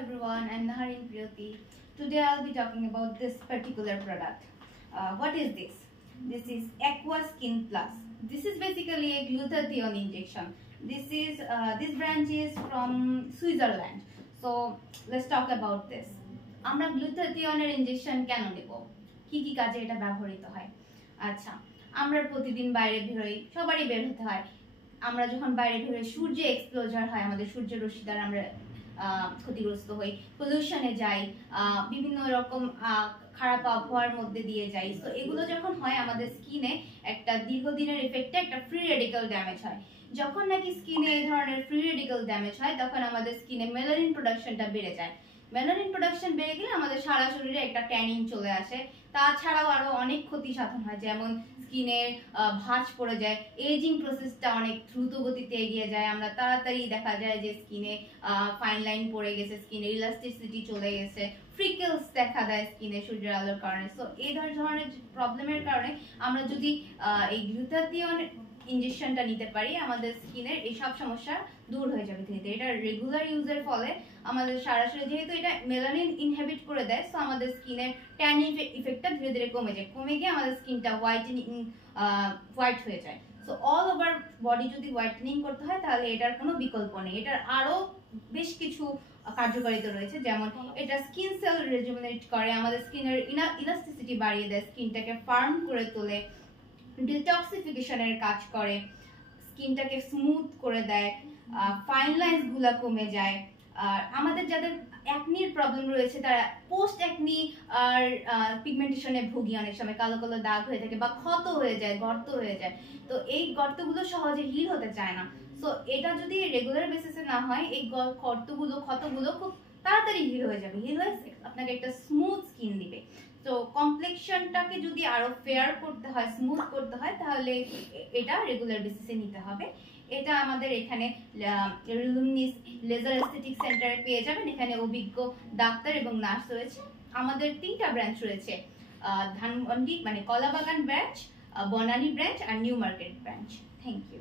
Everyone, I'm Naharin Priyoti. Today I'll be talking about this particular product. What is this? This is Aqua Skin Plus. This is basically a glutathione injection. This branch is from Switzerland. So let's talk about this. আমরা গ্লুটাথিয়নের injection কেন নেব? কি কাজে এটা ব্যবহৃত হয়? আচ্ছা, আমরা প্রতিদিন বাইরে বের হই, সবারই বের হতে হয়। আমরা যখন বাইরে বের হই সূর্যে এক্সপোজার হয়, আমাদের সূর্যের রশ্মি দ্বারা আমরা ক্ষতিগ্রস্ত হই, পলিউশনে যাই, বিভিন্ন রকম খারাপ আবহাওয়ার মধ্যে দিয়ে যাই। তো এগুলো যখন হয় আমাদের স্কিনে একটা দীর্ঘদিনের এফেক্টে একটা ফ্রি রেডিক্যাল ড্যামেজ হয়। যখন নাকি স্কিনে এই ধরনের ফ্রি রেডিক্যাল ড্যামেজ হয় তখন আমাদের স্কিনে মেলানিন প্রোডাকশনটা বেড়ে যায়। মেলানিন প্রোডাকশন বেড়ে গেলে আমাদের সারা শরীরে একটা ট্যানিং চলে আসে। তাছাড়াও আরো অনেক ক্ষতি সাধন হয়, যেমন স্কিনের ভাঁজ পড়ে যায়, এজিং প্রসেসটা অনেক দ্রুত গতিতে এগিয়ে যায়। আমরা তাড়াতাড়ি দেখা যায় যে স্কিনে ফাইন লাইন পড়ে গেছে, স্কিনের ইলাস্টিসিটি চলে গেছে, ফ্রিকেলস দেখা দেয় স্কিনে সূর্যের আলোর কারণে। সো এই ধরনের প্রবলেমের কারণে আমরা যদি এই গ্লুটাথিয়ন ইনজেকশনটা নিতে পারি আমাদের স্কিনের এই সব সমস্যা দূর হয়ে যাবে ধীরে ধীরে। এটা রেগুলার ইউজের ফলে আমাদের সরাসরি যেহেতু এটা মেলানিন ইনহিবিট করে দেয়, সো আমাদের স্কিনের ট্যানিং ইফেক্টটা ধীরে ধীরে কমে গিয়ে আমাদের স্কিনটা হোয়াইট হয়ে যায়। সো অল ওভার বডি যদি হোয়াইটেনিং করতে হয় তাহলে এটার কোনো বিকল্প নেই। এটার আরো বেশ কিছু কার্যকারিতা রয়েছে, যেমন এটা স্কিন সেল রেজুমিনেট করে, আমাদের স্কিনের ইলাস্টিসিটি বাড়িয়ে দেয়, স্কিনটাকে ফার্ম করে তোলে, ডিটক্সিফিকেশনের কাজ করে, স্কিনটাকে স্মুথ করে দেয়, ফাইন লাইন্স গুলা কমে যায়। আর আমাদের যাদের অ্যাকনির প্রবলেম রয়েছে তারা পোস্ট অ্যাকনি আর পিগমেন্টেশনে ভুগি, অনেক সময় কালো কালো দাগ হয়ে থাকে বা ক্ষত হয়ে যায়, গর্ত হয়ে যায়। তো এই গর্তগুলো সহজে হিল হতে চায় না। সো এটা যদি রেগুলার বেসিসে না হয় এই ক্ষতগুলো খুব তাড়াতাড়ি হিল হয়ে যাবে, হিল হয়ে আপনাকে একটা স্মুথ স্কিন দিবে। তো কমপ্লেক্সনটাকে যদি আরো ফেয়ার করতে হয়, স্মুথ করতে হয়, তাহলে এটা রেগুলার বেসিসে নিতে হবে। এটা আমাদের এখানে লুমিনিস লেজার এস্থেটিক সেন্টারে পেয়ে যাবেন। এখানে অভিজ্ঞ ডাক্তার এবং নার্স রয়েছে। আমাদের 3টা ব্রাঞ্চ রয়েছে, ধানমন্ডি মানে কলাবাগান ব্রাঞ্চ, বনানী ব্রাঞ্চ আর New Market branch. Thank you.